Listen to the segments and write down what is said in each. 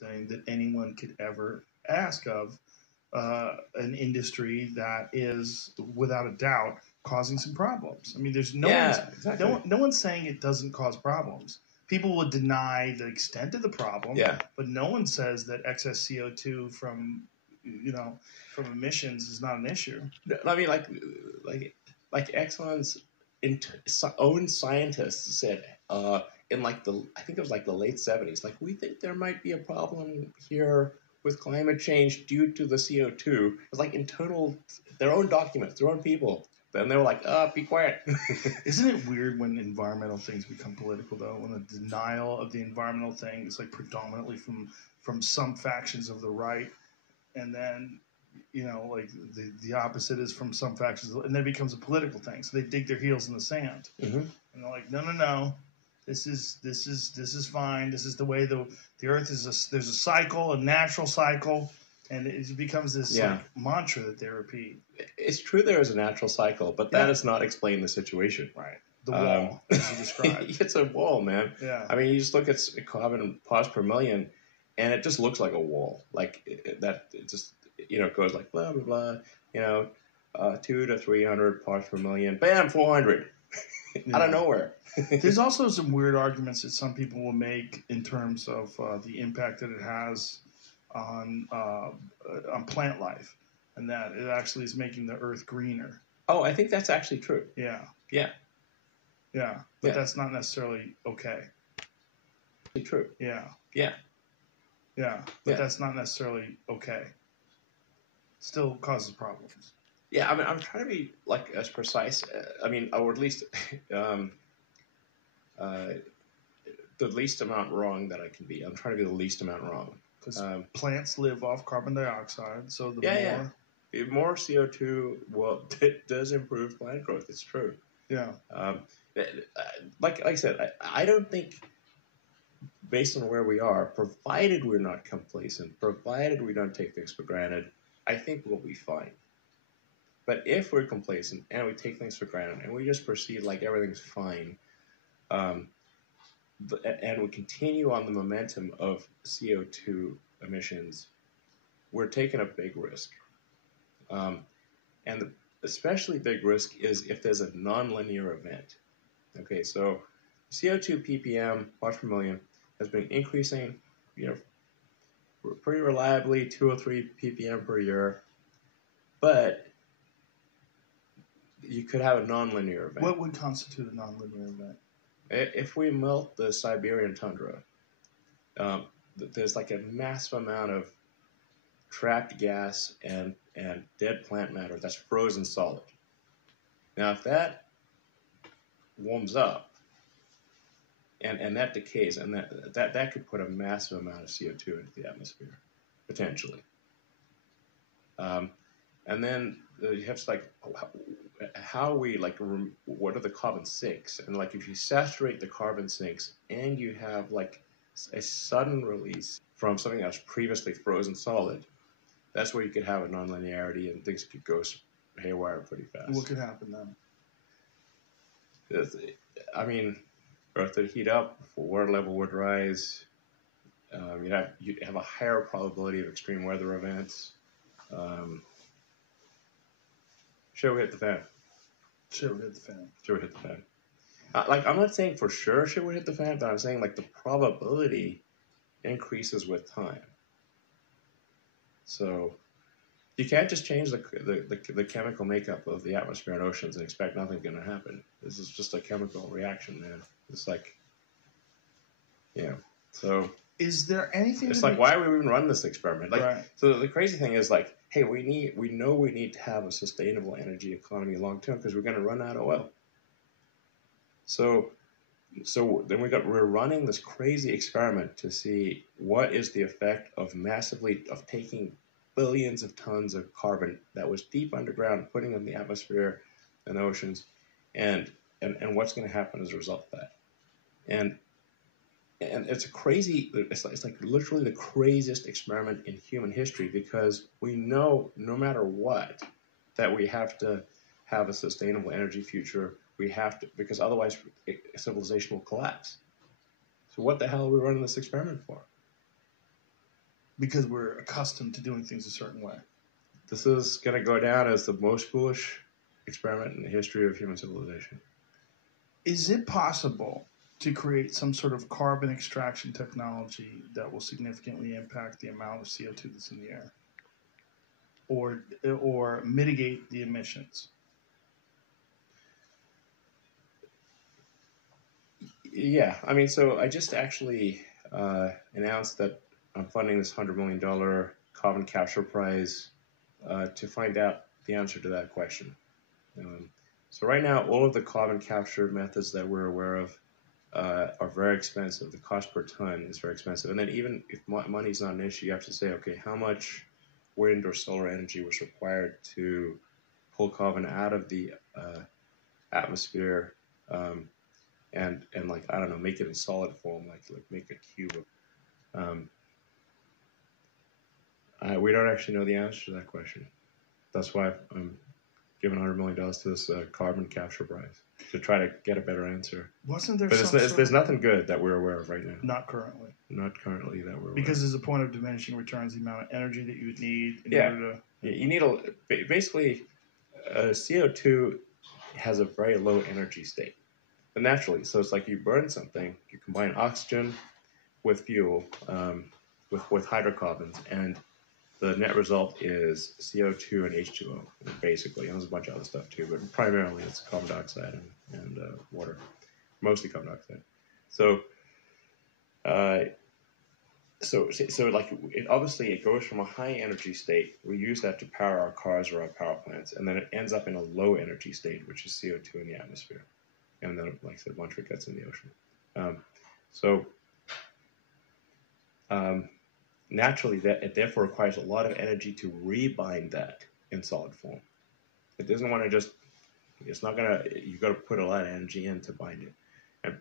thing that anyone could ever ask of an industry that is, without a doubt, causing some problems. I mean, there's Yeah, exactly. no one's saying it doesn't cause problems. People will deny the extent of the problem, Yeah. but no one says that excess CO2 from from emissions is not an issue. I mean, like Exxon's own scientists said in like I think it was like the late 70s, like we think there might be a problem here with climate change due to the CO2. It was like their own documents, their own people. Then they were like, be quiet. Isn't it weird when environmental things become political, though? When the denial of the environmental thing is like predominantly from some factions of the right, and then like the opposite is from some factions, and then it becomes a political thing. So they dig their heels in the sand, Mm-hmm. and they're like, no, this is fine. This is the way the Earth is. There's a cycle, a natural cycle. And it becomes this like mantra that they repeat. It's true there is a natural cycle, but that does not explain the situation. Right. The wall, as you described. It's a wall, man. Yeah. I mean, you just look at carbon parts per million, and it just looks like a wall. Like it just goes like blah blah blah. 200 to 300 parts per million. Bam, 400. Out of nowhere. There's also some weird arguments that some people will make in terms of the impact that it has on plant life, and that it actually is making the Earth greener. Oh, I think that's actually true. Yeah. Yeah. Yeah. But that's not necessarily okay. True. Yeah. Yeah. Yeah. But that's not necessarily okay. Still causes problems. Yeah, I mean, I'm trying to be like as precise. Or at least the least amount wrong that I can be. I'm trying to be the least amount wrong. Because plants live off carbon dioxide, so more CO2 it does improve plant growth. It's true. Yeah. Like I said, I don't think, based on where we are, provided we're not complacent, provided we don't take things for granted, I think we'll be fine. But if we're complacent and we take things for granted and we just proceed like everything's fine, and we continue on the momentum of CO2 emissions, we're taking a big risk. And the especially big risk is if there's a nonlinear event. Okay, so CO2 ppm, parts per million, has been increasing, pretty reliably 2 or 3 ppm per year, but you could have a nonlinear event. What would constitute a nonlinear event? If we melt the Siberian tundra, there's like a massive amount of trapped gas and dead plant matter that's frozen solid. Now, if that warms up and that decays, and that could put a massive amount of CO2 into the atmosphere, potentially. And then you have to how we what are the carbon sinks? And if you saturate the carbon sinks and you have a sudden release from something that was previously frozen solid, that's where you could have a nonlinearity and things could go haywire pretty fast. What could happen then? Earth would heat up, water level would rise. You'd have a higher probability of extreme weather events. Shit would hit the fan. Shit would hit the fan. Shit would hit the fan. I'm not saying for sure shit would hit the fan, but I'm saying the probability increases with time. So you can't just change the chemical makeup of the atmosphere and oceans and expect nothing's going to happen. This is just a chemical reaction, man. It's So is there anything? It's why are we even running this experiment? Right. So the crazy thing is hey, we know we need to have a sustainable energy economy long term because we're going to run out of oil. So then we're running this crazy experiment to see what is the effect of taking billions of tons of carbon that was deep underground, putting in the atmosphere and oceans, and what's going to happen as a result of that. And it's literally the craziest experiment in human history, because we know no matter what that we have to have a sustainable energy future. We have to, because otherwise civilization will collapse. So what the hell are we running this experiment for? because we're accustomed to doing things a certain way. This is going to go down as the most foolish experiment in the history of human civilization. Is it possible to create some sort of carbon extraction technology that will significantly impact the amount of CO2 that's in the air, or mitigate the emissions? Yeah, I mean, so I just actually announced that I'm funding this $100 million carbon capture prize to find out the answer to that question. So right now, all of the carbon capture methods that we're aware of are very expensive. The cost per ton is very expensive. And then even if money's not an issue, you have to say, okay, how much wind or solar energy was required to pull carbon out of the atmosphere and like, I don't know, make it in solid form, like make a cube. We don't actually know the answer to that question. That's why I'm giving $100 million to this carbon capture prize to try to get a better answer. Wasn't there? But there's nothing good that we're aware of right now. Not currently. Not currently that we're aware. Because there's a point of diminishing returns, the amount of energy that you would need in order to. Yeah, you need basically CO2 has a very low energy state, but naturally. So it's like you burn something, you combine oxygen with fuel, with hydrocarbons, and the net result is CO2 and H2O, basically. And there's a bunch of other stuff too, but primarily it's carbon dioxide and water, mostly carbon dioxide. So, like obviously it goes from a high energy state. We use that to power our cars or our power plants, and then it ends up in a low energy state, which is CO2 in the atmosphere, and then, like I said, a bunch of it gets in the ocean. Naturally, it therefore requires a lot of energy to rebind that in solid form. It doesn't want to just, it's not going to, you've got to put a lot of energy in to bind it.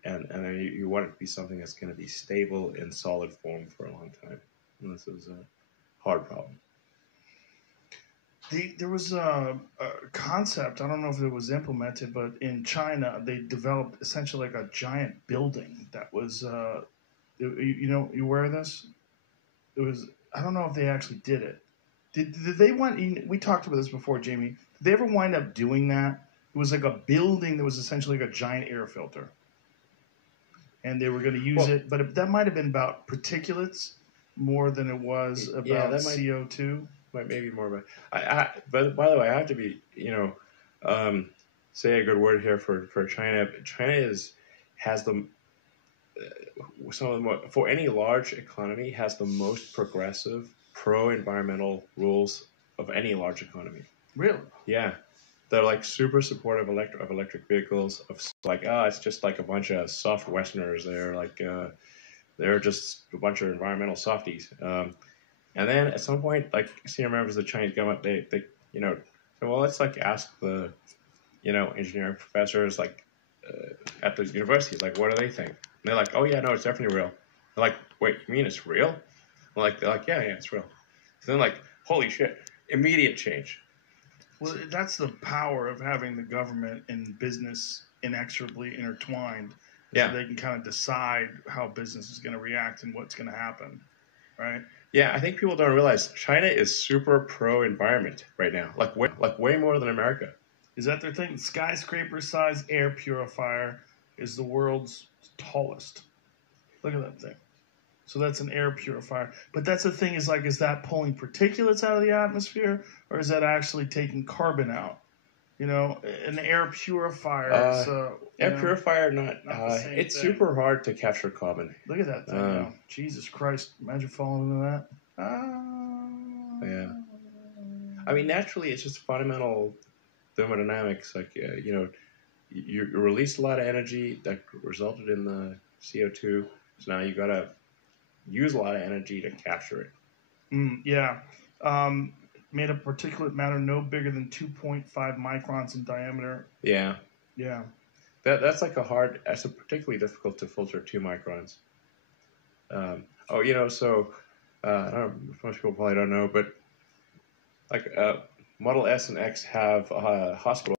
And then you want it to be something that's going to be stable in solid form for a long time. And this is a hard problem. There was a concept, I don't know if it was implemented, but in China, they developed essentially like a giant building that was, you aware of this? It was, I don't know if they actually did it. Did they we talked about this before, Jamie. Did they ever wind up doing that? It was like a building that was essentially like a giant air filter. And they were going to use it, but that might have been about particulates more than it was about CO2. Maybe more about. But by the way, I have to be, say a good word here for China. China has the some of the more, for any large economy, has the most progressive pro-environmental rules of any large economy. Really? Yeah. They're like super supportive of electric vehicles. Of like, it's just like a bunch of soft Westerners. They're like, they're just a bunch of environmental softies. And then at some point, like senior members of the Chinese government, they said, well, let's like ask the, engineering professors like at the universities, like, what do they think? And they're like, oh yeah, no, it's definitely real. They're like, wait, you mean it's real? They're like, yeah, it's real. So then like, holy shit, immediate change. Well, that's the power of having the government and business inexorably intertwined. Yeah. So they can kind of decide how business is going to react and what's going to happen, right? Yeah, I think people don't realize China is super pro-environment right now, like way more than America. Is that their thing? Skyscraper-size air purifier is the world's tallest. Look at that thing. So that's an air purifier. But that's the thing is that pulling particulates out of the atmosphere, or is that actually taking carbon out? An air purifier. Purifier, not the same it's thing. Super hard to capture carbon. Look at that thing. Jesus Christ. Imagine falling into that. Yeah. I mean, naturally, it's just fundamental thermodynamics. Like, you released a lot of energy that resulted in the CO2. So now you got to use a lot of energy to capture it. Yeah. Made of particulate matter no bigger than 2.5 microns in diameter. Yeah. Yeah. That's a particularly difficult to filter 2 microns. I don't know, most people probably don't know, but like Model S and X have hospital